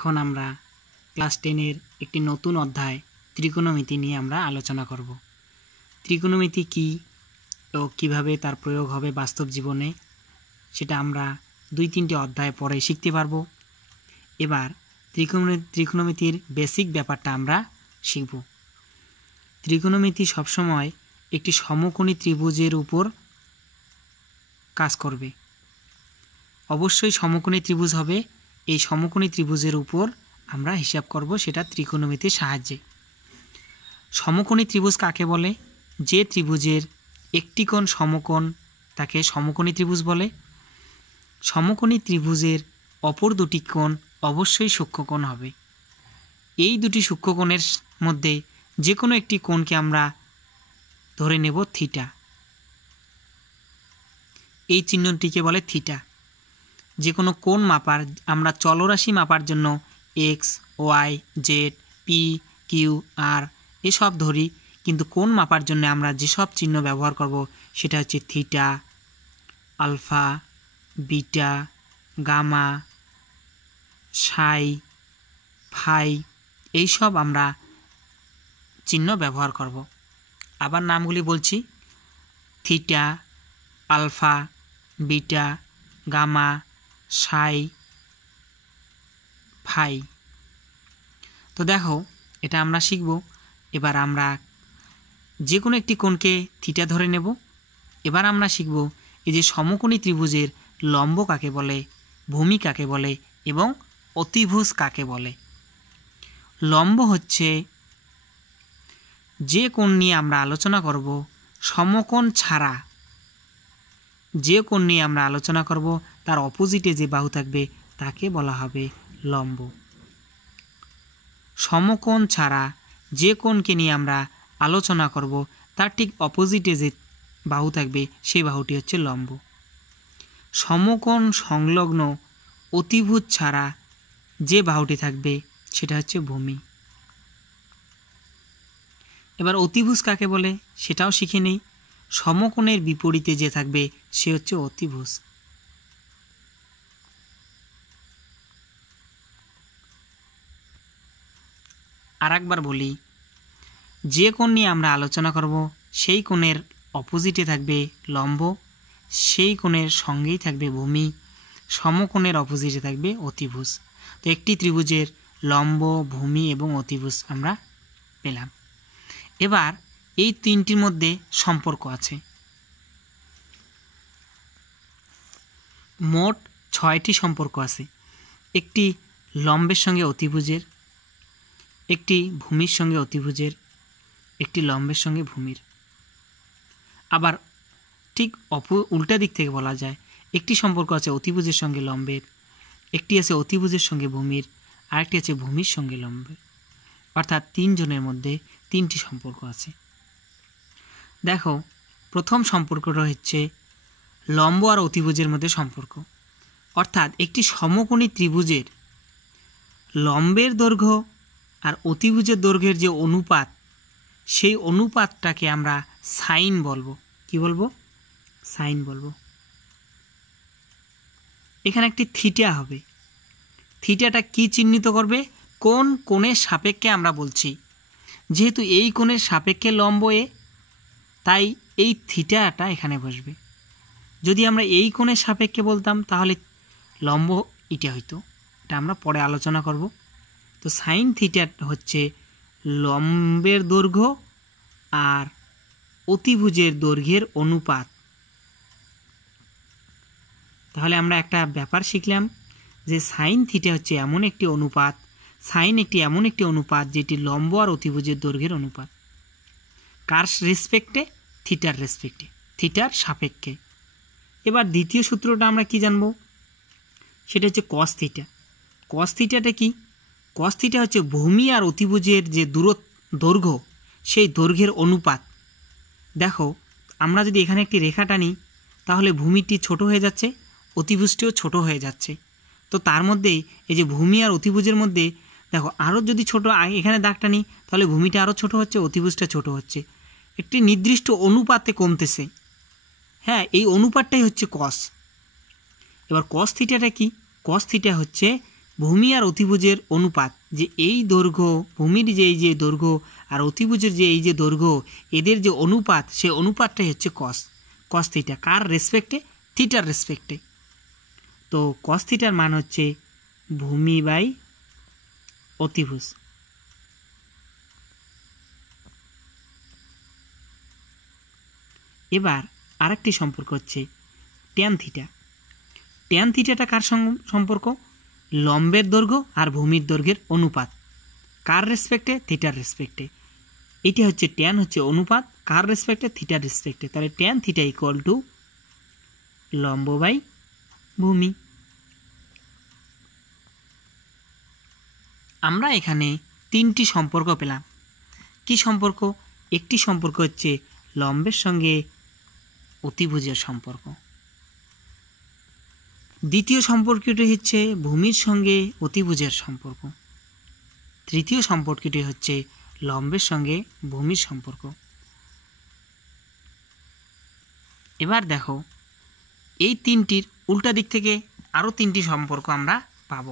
এখন আমরা ক্লাস 10-এর একটি নতুন অধ্যায় ত্রিকোণমিতি নিয়ে আমরা আলোচনা করব। ত্রিকোণমিতি কী ও কীভাবে তার প্রয়োগ হবে বাস্তব জীবনে সেটা আমরা 2-3টি অধ্যায় পরে শিখতে পারব। এবার ত্রিকোণমিতির বেসিক ব্যাপারটা আমরা শিখব। ত্রিকোণমিতি সবসময় একটি সমকোণী ত্রিভুজের উপর কাজ করবে। অবশ্যই সমকোণী ত্রিভুজ হবে। এই সমকোণী ত্রিভুজের উপর আমরা হিসাব করব, সেটা ত্রিকোণমিতির সাহায্যে। সমকোণী ত্রিভুজ কাকে বলে? যে ত্রিভুজের একটি কোণ সমকোণ তাকে সমকোণী ত্রিভুজ বলে। সমকোণী ত্রিভুজের অপর দুটি কোণ অবশ্যই সূক্ষ্মকোণ হবে। এই দুটি সূক্ষ্মকোণের মধ্যে যে কোনো একটি কোণকে আমরা ধরে নেব থিটা। এই চিহ্নটিকে বলে থিটা। যে কোনো কোণ মাপার, আমরা চলরাশি মাপার জন্য X, Y, Z, P, Q, R এসব ধরি, কিন্তু কোণ মাপার জন্য আমরা যেসব চিহ্ন ব্যবহার করব সেটা হচ্ছে থিটা, আলফা, বিটা, গামা, সাই, ফাই, এইসব আমরা চিহ্ন ব্যবহার করব। আবার নামগুলি বলছি: থিটা, আলফা, বিটা, গামা, সাই, ফাই। তো দেখো, এটা আমরা শিখব। এবার আমরা যে কোনো একটি কোণকে থিটা ধরে নেব। এবার আমরা শিখব এই যে সমকোণী ত্রিভুজের লম্ব কাকে বলে, ভূমি কাকে বলে এবং অতিভুজ কাকে বলে। লম্ব হচ্ছে যে কোণ নিয়ে আমরা আলোচনা করব সমকোণ ছাড়া, যে কোণ নিয়ে আমরা আলোচনা করব তার অপোজিটে যে বাহু থাকবে তাকে বলা হবে লম্ব। সমকোণ ছাড়া যে কোণকে নিয়ে আমরা আলোচনা করব তার ঠিক অপোজিটে যে বাহু থাকবে সেই বাহুটি হচ্ছে লম্ব। সমকোণ সংলগ্ন অতিভুজ ছাড়া যে বাহুটি থাকবে সেটা হচ্ছে ভূমি। এবার অতিভুজ কাকে বলে সেটাও শিখে নেই। সমকোণের বিপরীতে যে থাকবে সে হচ্ছে অতিভুজ। আর একবার বলি, যে কোণ নিয়ে আমরা আলোচনা করব সেই কোণের অপোজিটে থাকবে লম্ব, সেই কোণের সঙ্গেই থাকবে ভূমি, সমকোণের অপোজিটে থাকবে অতিভুজ। তো একটি ত্রিভুজের লম্ব, ভূমি এবং অতিভুজ আমরা পেলাম। এবার এই তিনটির মধ্যে সম্পর্ক আছে। মোট 6টি সম্পর্ক আছে। একটি লম্বের সঙ্গে অতিভুজের, একটি ভূমির সঙ্গে অতিভুজের, একটি লম্বের সঙ্গে ভূমির। আবার ঠিক উল্টা দিক থেকে বলা যায়, একটি সম্পর্ক আছে অতিভুজের সঙ্গে লম্বের, একটি আছে অতিভুজের সঙ্গে ভূমির, আরেকটি আছে ভূমির সঙ্গে লম্বের। অর্থাৎ 3 জনের মধ্যে 3টি সম্পর্ক আছে। দেখো, প্রথম সম্পর্কটা হচ্ছে লম্ব আর অতিভুজের মধ্যে সম্পর্ক। অর্থাৎ একটি সমকোণী ত্রিভুজের লম্বের দৈর্ঘ্য আর অতিভুজের দৈর্ঘ্যের যে অনুপাত, সেই অনুপাতটাকে আমরা সাইন বলবো। কি বলবো? সাইন বলবো। এখানে একটি থিটা হবে। থিটাটা কি চিহ্নিত করবে? কোন কোণের সাপেক্ষে আমরা বলছি। যেহেতু এই কোণের সাপেক্ষে লম্ব এ, তাই এই থিটাটা এখানে বসবে। যদি আমরা এই কোণের সাপেক্ষে বলতাম তাহলে লম্ব এটা হইতো। এটা আমরা পরে আলোচনা করব। তো সাইন থিটা হচ্ছে লম্বের দৈর্ঘ্য আর অতিভুজের দৈর্ঘ্যের অনুপাত। তাহলে আমরা একটা ব্যাপার শিখলাম যে সাইন থিটা হচ্ছে এমন একটি অনুপাত, সাইন এমন একটি অনুপাত যেটি লম্ব আর অতিভুজের দৈর্ঘ্যের অনুপাত। কার রেসপেক্টে? থিটার রেসপেক্টে, থিটার সাপেক্ষে। এবার দ্বিতীয় সূত্রটা আমরা কি জানব? সেটা হচ্ছে কস থিটা। কস থিটাটা কি? কস থিটা হচ্ছে ভূমি আর অতিভুজের যে দৈর্ঘ্য, সেই দৈর্ঘ্যের অনুপাত। দেখো, আমরা যদি এখানে একটি রেখা টানি তাহলে ভূমিটি ছোট হয়ে যাচ্ছে, অতিভুজটিও ছোট হয়ে যাচ্ছে। তো তার মধ্যেই এই যে ভূমি আর অতিভুজের মধ্যে দেখো আরও যদি ছোট এখানে দাগ টানি তাহলে ভূমিটা আরও ছোট হচ্ছে, অতিভুজটা ছোট হচ্ছে, একটি নির্দিষ্ট অনুপাতে কমতেছে। হ্যাঁ, এই অনুপাতটাই হচ্ছে কস। এবার কস থিটাটা কি? কস থিটা হচ্ছে ভূমি আর অতিভুজের অনুপাত, যে এই দৈর্ঘ্য, ভূমির যে এই যে দৈর্ঘ্য আর অতিভুজের যে এই যে দৈর্ঘ্য, এদের যে অনুপাত, সেই অনুপাতটাই হচ্ছে কস থিটা। কার রেসপেক্টে? থিটার রেসপেক্টে। তো কস থিটার মান হচ্ছে ভূমি বাই অতিভুজ। এবার আরেকটি সম্পর্ক হচ্ছে ট্যান থিটা। ট্যান থিটাটা কার সম্পর্ক? লম্বের দৈর্ঘ্য আর ভূমির দৈর্ঘ্যের অনুপাত। কার রেসপেক্টে? থিটার রেসপেক্টে। এটি হচ্ছে ট্যান হচ্ছে অনুপাত কার রেসপেক্টে? থিটার রেসপেক্টে। তাহলে ট্যান থিটা ইকুয়াল টু লম্ব বাই ভূমি। আমরা এখানে তিনটি সম্পর্ক পেলাম। কি সম্পর্ক? একটি সম্পর্ক হচ্ছে লম্বের সঙ্গে অতিভুজের সম্পর্ক, দ্বিতীয় সম্পর্কটি হচ্ছে ভূমির সঙ্গে অতিভুজের সম্পর্ক, তৃতীয় সম্পর্কটি হচ্ছে লম্বের সঙ্গে ভূমির সম্পর্ক। এবার দেখো, এই তিনটির উল্টা দিক থেকে আরও তিনটি সম্পর্ক আমরা পাব।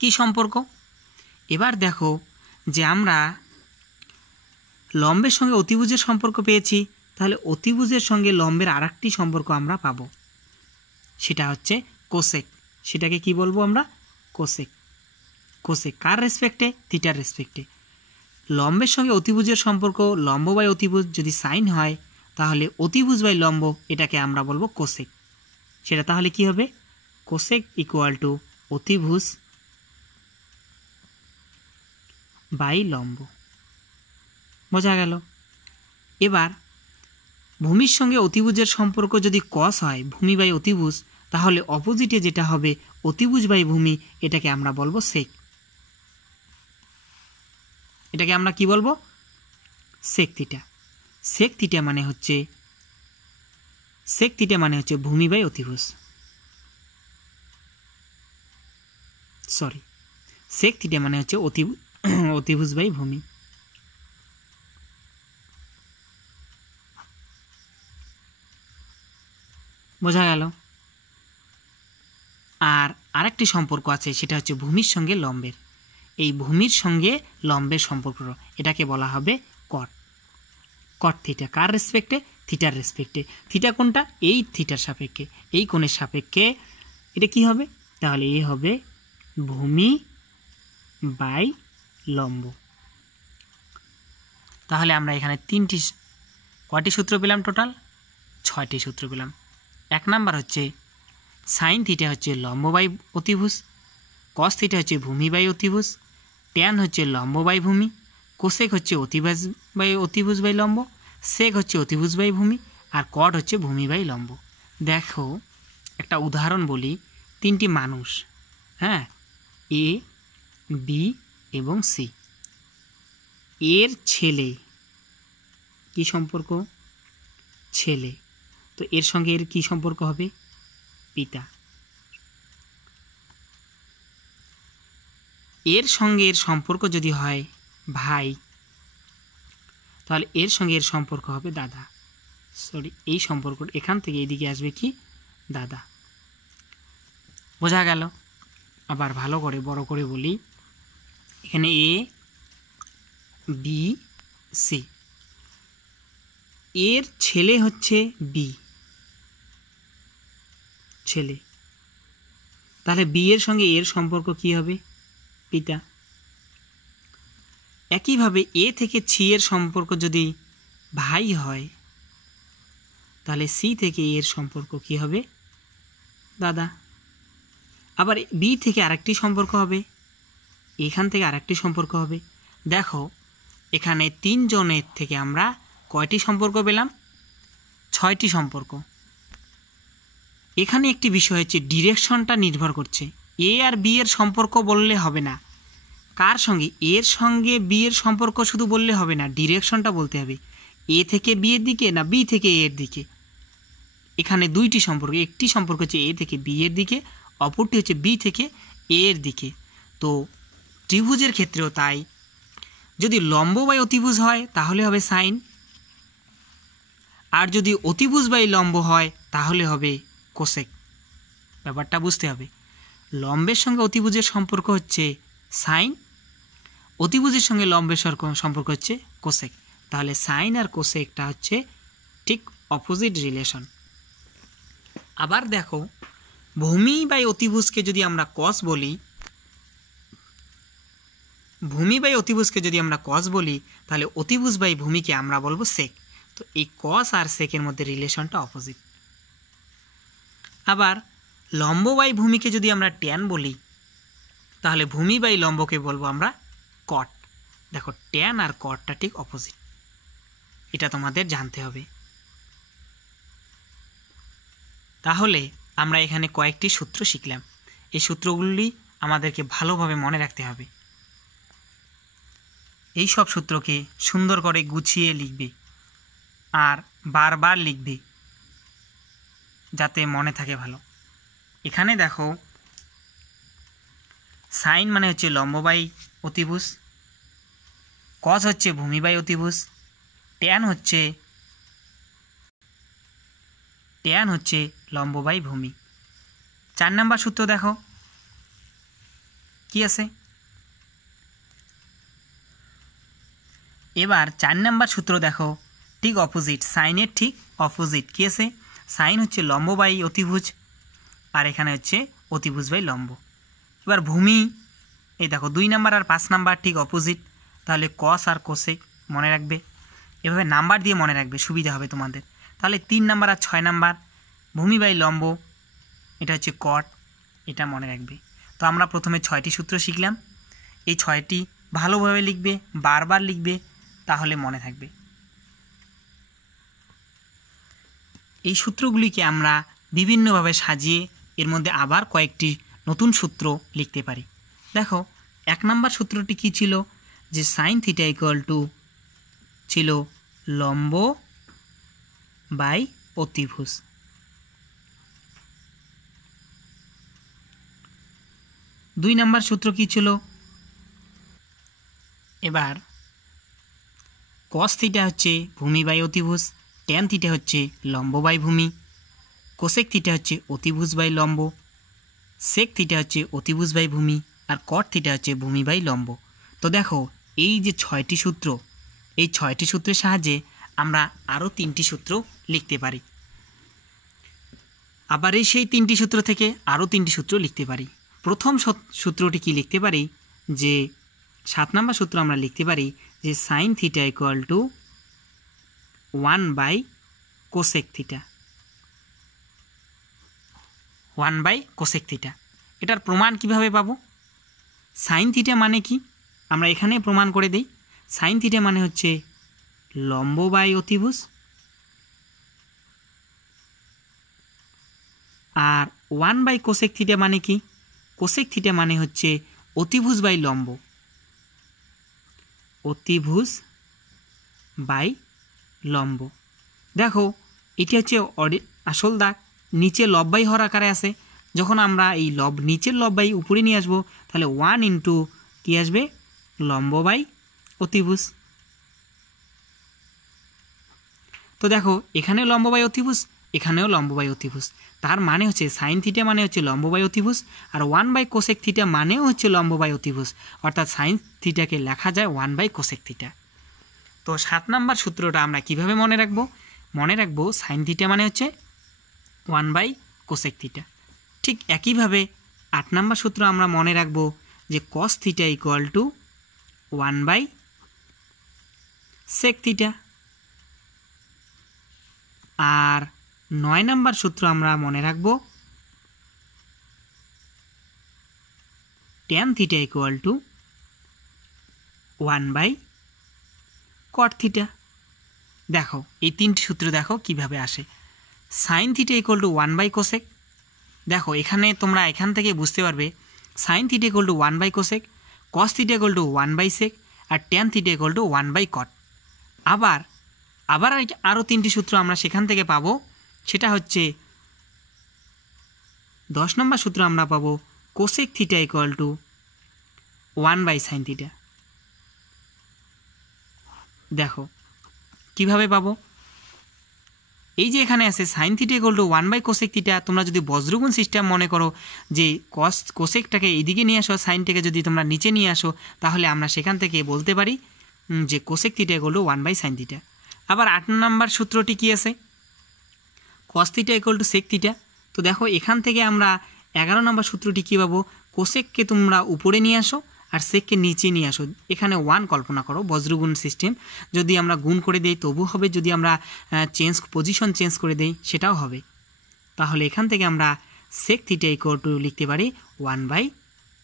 কি সম্পর্ক? এবার দেখো যে আমরা লম্বের সঙ্গে অতিভুজের সম্পর্ক পেয়েছি, তাহলে অতিভুজের সঙ্গে লম্বের আরেকটি সম্পর্ক আমরা পাব, সেটা হচ্ছে কোসেক। সেটাকে কি বলবো আমরা? কোসেক। কোসেক কার রেসপেক্টে? থিটার রেসপেক্টে। লম্বের সঙ্গে অতিভুজের সম্পর্ক লম্ব বাই অতিভুজ যদি সাইন হয়, তাহলে অতিভুজ বাই লম্ব, এটাকে আমরা বলবো কোসেক। সেটা তাহলে কি হবে? কোসেক ইকুয়াল টু অতিভুজ বাই লম্ব। বোঝা গেল? এবার ভূমির সঙ্গে অতিভুজের সম্পর্ক যদি কস হয়, ভূমি বাই অতিভুজ, তাহলে অপোজিটে যেটা হবে অতিভুজ বাই ভূমি, এটাকে আমরা বলবো সেক। এটাকে আমরা কি বলবো? Sec theta. সেক থিটা মানে হচ্ছে ভূমি বাই অতিভুজ। সেক থিটা মানে হচ্ছে অতিভুজ বাই ভূমি। বোঝা গেল? আর আরেকটি সম্পর্ক আছে, সেটা হচ্ছে ভূমির সঙ্গে লম্বের। এই ভূমির সঙ্গে লম্বের সম্পর্ক, এটাকে বলা হবে কট থিটা। কার রেসপেক্টে? থিটার রেসপেক্টে। থিটা কোনটা? এই থিটার সাপেক্ষে, এই কোণের সাপেক্ষে। এটা কি হবে? তাহলে এ হবে ভূমি বাই লম্ব। তাহলে আমরা এখানে কয়টি সূত্র পেলাম? টোটাল 6টি সূত্র পেলাম। 1 নাম্বার হচ্ছে সাইন থিটা হচ্ছে লম্ব বাই অতিভুজ, কস থিটা হচ্ছে ভূমি বাই অতিভুজ, ট্যান হচ্ছে লম্ব বাই ভূমি, কোসেক হচ্ছে অতিভুজ বাই লম্ব, সেক হচ্ছে অতিভুজ বাই ভূমি, আর কট হচ্ছে ভূমি বাই লম্ব। দেখো একটা উদাহরণ বলি। 3টি মানুষ, হ্যাঁ, এ, বি এবং সি। এর ছেলে, কি সম্পর্ক? ছেলে। তো এর সঙ্গে এর কি সম্পর্ক হবে? পিতা। এর সঙ্গে এর সম্পর্ক যদি হয় ভাই, তাহলে এর সঙ্গে এর সম্পর্ক হবে দাদা। এই সম্পর্ক এখান থেকে এদিকে আসবে কি? দাদা। বোঝা গেল? আবার ভালো করে বড় করে বলি। এখানে এ, বি, সি। এর ছেলে হচ্ছে বি, ছেলে। তাহলে বি এর সঙ্গে এর সম্পর্ক কি হবে? পিতা। একইভাবে এ থেকে সি এর সম্পর্ক যদি ভাই হয়, তাহলে সি থেকে এর সম্পর্ক কি হবে? দাদা। আবার বি থেকে আরেকটি সম্পর্ক হবে, এখান থেকে আরেকটি সম্পর্ক হবে। দেখো এখানে 3 জনের থেকে আমরা কয়টি সম্পর্ক পেলাম? 6টি সম্পর্ক। এখানে একটি বিষয় হচ্ছে ডিরেকশনটা নির্ভর করছে। এ আর বি এর সম্পর্ক বললে হবে না। কার সঙ্গে? এর সঙ্গে বি এর সম্পর্ক শুধু বললে হবে না, ডিরেকশনটা বলতে হবে। এ থেকে বি এর দিকে না বি থেকে এ এর দিকে। এখানে 2টি সম্পর্ক। একটি সম্পর্ক হচ্ছে এ থেকে বি এর দিকে, অপরটি হচ্ছে বি থেকে এ এর দিকে। তো ত্রিভুজের ক্ষেত্রেও তাই। যদি লম্ব বাই অতিভুজ হয় তাহলে হবে সাইন, আর যদি অতিভুজ বাই লম্ব হয় তাহলে হবে কোসেক। ব্যাপারটা বুঝতে হবে। লম্বের সঙ্গে অতিভুজের সম্পর্ক হচ্ছে সাইন, অতিভুজের সঙ্গে লম্বের সম্পর্ক হচ্ছে কোসেক। তাহলে সাইন আর কোসেকটা হচ্ছে ঠিক অপোজিট রিলেশন। আবার দেখো, ভূমি বাই অতিভুজকে যদি আমরা কস বলি, ভূমি বাই অতিভুজকে যদি আমরা কস বলি, তাহলে অতিভুজ বাই ভূমিকে আমরা বলবো সেক। তো এই কস আর সেকের মধ্যে রিলেশনটা অপোজিট। আবার লম্ব বাই ভূমিকে যদি আমরা ট্যান বলি, তাহলে ভূমি বাই লম্বকে বলবো আমরা কট। দেখো, ট্যান আর কটটা ঠিক অপোজিট, এটা তোমাদের জানতে হবে। তাহলে আমরা এখানে কয়েকটি সূত্র শিখলাম। এই সূত্রগুলি আমাদেরকে ভালোভাবে মনে রাখতে হবে। এই সব সূত্রকে সুন্দর করে গুছিয়ে লিখবে আর বারবার লিখবে, যাতে মনে থাকে ভালো। এখানে দেখো, সাইন মানে হচ্ছে লম্ব বাই অতিভুজ, কস হচ্ছে ভূমি বাই অতিভুজ, ট্যান হচ্ছে লম্ব বাই ভূমি। 4 নম্বর সূত্র দেখো কি আছে। এবার 4 নম্বর সূত্র দেখো, ঠিক অপোজিট, সাইনের ঠিক অপোজিট। কি আছে? সাইন হচ্ছে লম্ব বাই অতিভুজ, আর এখানে হচ্ছে অতিভুজ বাই লম্ব। এবার ভূমি, এই দেখো 2 নাম্বার আর 5 নাম্বার ঠিক অপোজিট, তাহলে কস আর কোসেক মনে রাখবে। এভাবে নাম্বার দিয়ে মনে রাখবে, সুবিধা হবে তোমাদের। তাহলে 3 নাম্বার আর 6 নাম্বার ভূমি বাই লম্ব, এটা হচ্ছে কট, এটা মনে রাখবে। তো আমরা প্রথমে 6টি সূত্র শিখলাম। এই 6টি ভালোভাবে লিখবে, বারবার লিখবে, তাহলে মনে থাকবে। এই সূত্রগুলিকে আমরা বিভিন্নভাবে সাজিয়ে এর মধ্যে আবার কয়েকটি নতুন সূত্র লিখতে পারি। দেখো, 1 নম্বর সূত্রটি কি ছিল? যে সাইন থিটা ইকুয়াল টু ছিল লম্ব বাই অতিভুজ। 2 নম্বর সূত্র কি ছিল? এবার কস থিটা হচ্ছে ভূমি বাই অতিভুজ, ট্যান থিটা হচ্ছে লম্ব বাই ভূমি, কোসেক থিটা হচ্ছে অতিভুজ বাই লম্ব, সেক থিটা হচ্ছে অতিভুজ বাই ভূমি, আর কট থিটা হচ্ছে ভূমি বাই লম্ব। তো দেখো, এই যে 6টি সূত্র, এই 6টি সূত্রের সাহায্যে আমরা আরও 3টি সূত্র লিখতে পারি। আবার এই সেই 3টি সূত্র থেকে আরও 3টি সূত্র লিখতে পারি। প্রথম সূত্রটি কি লিখতে পারি? যে 7 নম্বর সূত্র আমরা লিখতে পারি যে sine theta equal to 1 by cosec theta, 1 by cosec theta. এটার প্রমাণ কিভাবে পাবো? সাইন থিটা মানে কি আমরা এখানে প্রমাণ করে দেই। সাইন থিটা মানে হচ্ছে লম্ব বাই অতিভুজ, আর 1 বাই কোসেক থিটা মানে কি? কোসেক থিটা মানে হচ্ছে অতিভুজ বাই লম্ব, অতিভুজ বাই লম্ব। দেখো, এটি হচ্ছে আসল দাগ, নিচে লব বাই হর আকারে আছে। যখন আমরা এই নিচের লব বাই উপরে নিয়ে আসবো, তাহলে 1 ইন্টু কী আসবে? লম্ব বাই অতিভুজ। তো দেখো, এখানেও লম্ব বাই অতিভুজ, এখানেও লম্ব বাই অতিভুজ। তার মানে হচ্ছে সাইন থিটা মানে হচ্ছে লম্ব বাই অতিভুজ, আর 1 বাই কোসেক থিটা মানেও হচ্ছে লম্ব বাই অতিভুজ। অর্থাৎ সাইন থিটাকে লেখা যায় 1 বাই কোসেক থিটা। তো 7 নম্বর সূত্রটা আমরা কিভাবে মনে রাখবো? মনে রাখবো সাইন থিটা মানে হচ্ছে 1 বাই কোসেক থিটা। ঠিক একইভাবে 8 নম্বর সূত্র আমরা মনে রাখবো যে cos theta equal to 1 by sec theta. আর 9 নম্বর সূত্র আমরা মনে রাখবো tan theta equal to 1 by cot theta. দেখো, এই 3টি সূত্র দেখো কিভাবে আসে। Sine theta equal to 1 by cosec. দেখো, এখানে তোমরা এখান থেকে বুঝতে পারবে sine theta equal to 1 by cosec, cos theta equal to 1 by sec, আর tan theta equal to 1 by কট। আবার আরও 3টি সূত্র আমরা সেখান থেকে পাবো। সেটা হচ্ছে 10 নম্বর সূত্র আমরা পাবো cosec theta equal to 1 by sine theta. দেখো কিভাবে পাবো? এই যে এখানে আছে sine theta equal to 1 by cosec theta, তোমরা যদি বজ্রগুণ সিস্টেম মনে করো যে কোসেকটাকে এইদিকে নিয়ে আসো, সাইনটাকে যদি তোমরা নিচে নিয়ে আসো, তাহলে আমরা সেখান থেকে বলতে পারি যে cosec theta equal to 1 by sine theta. আবার 8 নম্বর সূত্রটি কি আছে, cos theta equal to sec theta. তো দেখো এখান থেকে আমরা 11 নম্বর সূত্রটি কী পাবো, কোসেককে তোমরা উপরে নিয়ে আসো আর সেককে নিচে নিয়ে আসো, এখানে 1 কল্পনা করো, বজ্রগুণ সিস্টেম, যদি আমরা গুণ করে দেই তবু হবে, যদি আমরা পজিশন চেঞ্জ করে দেই সেটাও হবে। তাহলে এখান থেকে আমরা সেক থিটা ইকুয়াল টু লিখতে পারি 1 বাই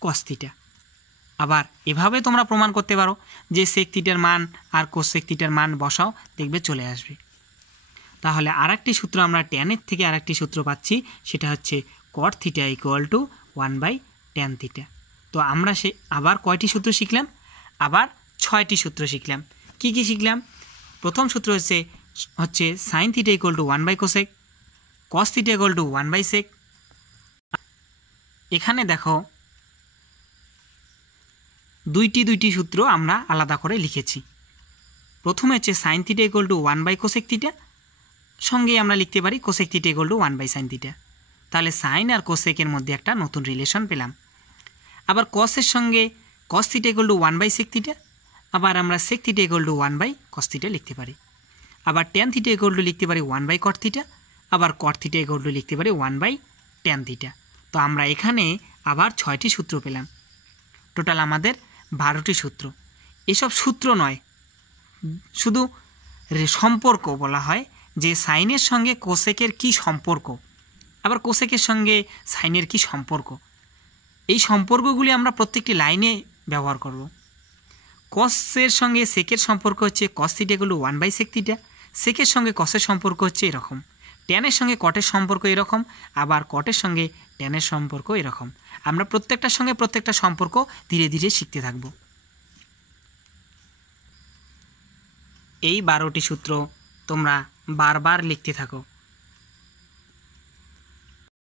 কস থিটা। আবার এভাবে তোমরা প্রমাণ করতে পারো যে সেক থিটার মান আর কোসেক থিটার মান বসাও, দেখবে চলে আসবে। তাহলে আরেকটি সূত্র আমরা ট্যানের থেকে আরেকটি সূত্র পাচ্ছি, সেটা হচ্ছে cot theta equal to 1 by tan theta. তো আমরা আবার কয়টি সূত্র শিখলাম, আবার 6টি সূত্র শিখলাম। কি কি শিখলাম, প্রথম সূত্র হচ্ছে sine theta equal to 1 by cosec, cos theta equal to 1 by sec. এখানে দেখো দুইটি সূত্র আমরা আলাদা করে লিখেছি। প্রথমে হচ্ছে sine theta equal to 1 by cosec theta, সঙ্গে আমরা লিখতে পারি cosec theta equal to 1 by sine theta. তাহলে সাইন আর কোসেকের মধ্যে একটা নতুন রিলেশন পেলাম। আবার কসের সঙ্গে cos theta equal to 1 by sec theta, আবার আমরা sec theta equal to 1 by cos theta লিখতে পারি। আবার ট্যান থিটা ইকুয়াল টু লিখতে পারি 1 বাই কট থিটা, আবার কট থিটা ইকুয়াল টু লিখতে পারি 1 বাই ট্যান থিটা। তো আমরা এখানে আবার 6টি সূত্র পেলাম, টোটাল আমাদের 12টি সূত্র। এসব সূত্র নয়, শুধু সম্পর্ক বলা হয় যে সাইনের সঙ্গে কোসেকের কি সম্পর্ক, আবার কোসেকের সঙ্গে সাইনের কি সম্পর্ক, এই সম্পর্কগুলি আমরা প্রত্যেকটি লাইনে ব্যবহার করব। কসের সঙ্গে সেকের সম্পর্ক হচ্ছে cos theta equal to 1 by sec theta, সেকের সঙ্গে কসের সম্পর্ক হচ্ছে এরকম, ট্যানের সঙ্গে কটের সম্পর্ক এরকম, আবার কটের সঙ্গে ট্যানের সম্পর্ক এরকম। আমরা প্রত্যেকটার সঙ্গে প্রত্যেকটা সম্পর্ক ধীরে ধীরে শিখতে থাকব। এই 12টি সূত্র তোমরা বারবার লিখতে থাকো।